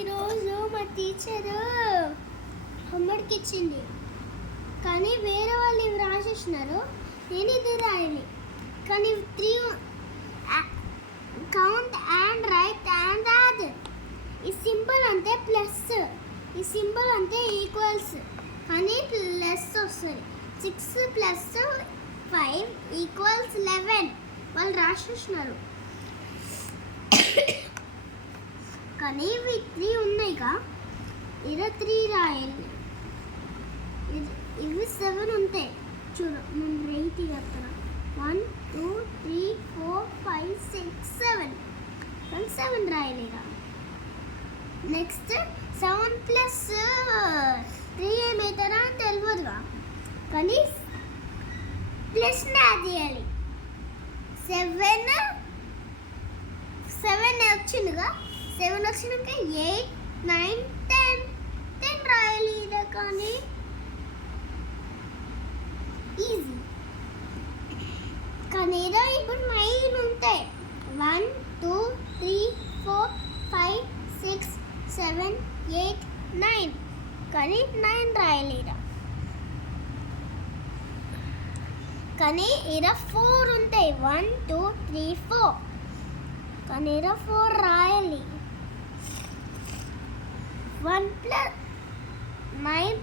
ఈరోజు మా teacher homework ఇచ్చింది, కానీ వేరే వాళ్ళు ఇవి రాసేసినారు. నేను ఇది రాయాలి, కానీ 3 count and right and add. ఈ సింబల్ అంటే ప్లస్, ఈ సింబల్ అంటే ఈక్వల్స్, కానీ ప్లస్ వస్తుంది. 6 + 5 = 11 వాళ్ళు రాసేసినారు. కానీ ఇవి 3 ఉన్నాయిగా, ఇలా 3 రాయాలి. ఇవి 7 ఉంటాయి చూడు, నేను రైట్ చెప్తాను. 1 2 3 4 5 6 7 7 రాయాలి. నెక్స్ట్ 7 + 3 ఏమవుతారా అని తెలియదుగా, కానీ ప్లస్ యాడ్ చేయాలి. 7 వచ్చిందిగా, 7 వచ్చినాక 8 9 10 రాయాలి. ఇలా కానీ ఈజీ, కానీ ఇలా ఇప్పుడు 9 ఉంటాయి. 1 2 3 4 5 6 7 8 9, కానీ 9 రాయాలి. కానీ ఇలా 4 ఉంటాయి. 1 2 3 4, కానీ ఇలా 4 రాయాలి. 9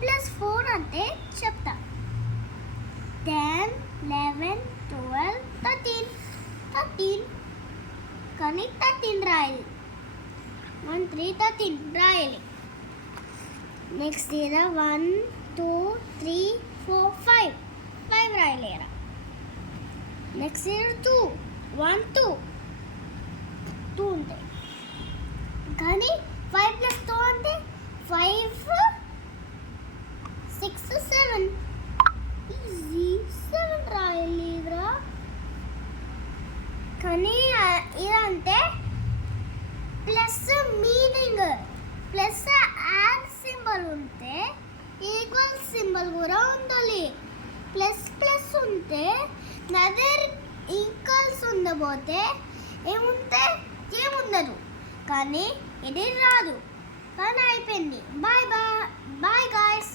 + 4 అంటే చెప్తా. 10 11 12 13, కానీ 13 రాయాలి. 1 3 13 రాయాలి. నెక్స్ట్ ఇలా 1 2 3 4 5 రాయాలి. నెక్స్ట్ ఇలా 2 1 2 ఉంటాయి, కానీ 5 + 2 అంటే 5 6 7 ఈజీ. 7 రాయాలి. కానీ ఇలా అంటే plus meaning, plus add symbol ఉంటే ఈక్వల్ సింబల్ కూడా ఉండాలి. ప్లస్ ఉంటే నదర్ ఈక్వల్స్ ఉండబోతే ఏముండదు, కానీ ఇది రాదు. కానీ అయిపోయింది. Bye guys.